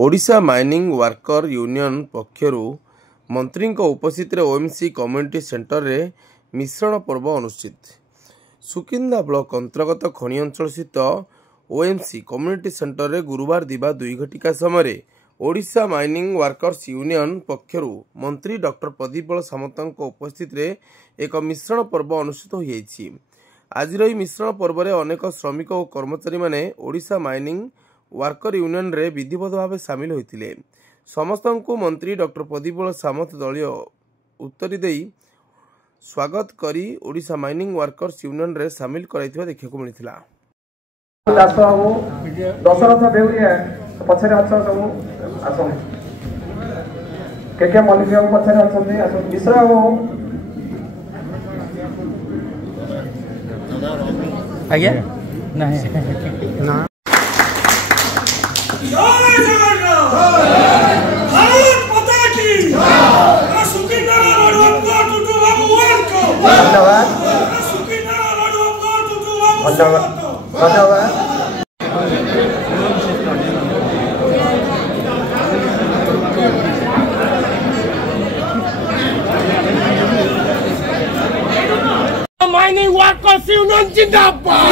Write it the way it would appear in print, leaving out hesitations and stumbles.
Odisha mining worker union पक्षरु मंत्री उपस्थित OMC community centre रे मिश्रण पर्व अनुष्ठित। सुकिंदा ब्लॉक अंतर्गत खनि अंचल स्थित ओएमसी कम्युनिटी सेंटर रे गुरुवार दिवा 2 घटिका समय ओडिशा माइनिंग वर्कर्स यूनियन पक्षरु मंत्री डॉक्टर प्रदीप सामंत उपस्थित रे एक मिश्रण पर्व अनुष्ठित होइछि। आज मिश्रण पर्व रे अनेक श्रमिक और कर्मचारी माने ओडिशा माइनिंग वर्कर यूनियन रे विधिवत भाव सामिल होते। समस्त को मंत्री डॉक्टर प्रदीप सामंत दलीय उत्तरी दे स्वागत करी ओडिशा माइनिंग वर्कर्स यूनियन रे सामिल कराइथिबा देखिବାକୁ मिलिथिला। दास बाबू दशरथ बेउरिया पछरे अच्छा सब आसो के मलिक बाबू पछरे अछंती आसो मिश्रा बाबू आज्ञा नहीं ना माइनिंग वर्कर्स यूनियन जिंदाबाद।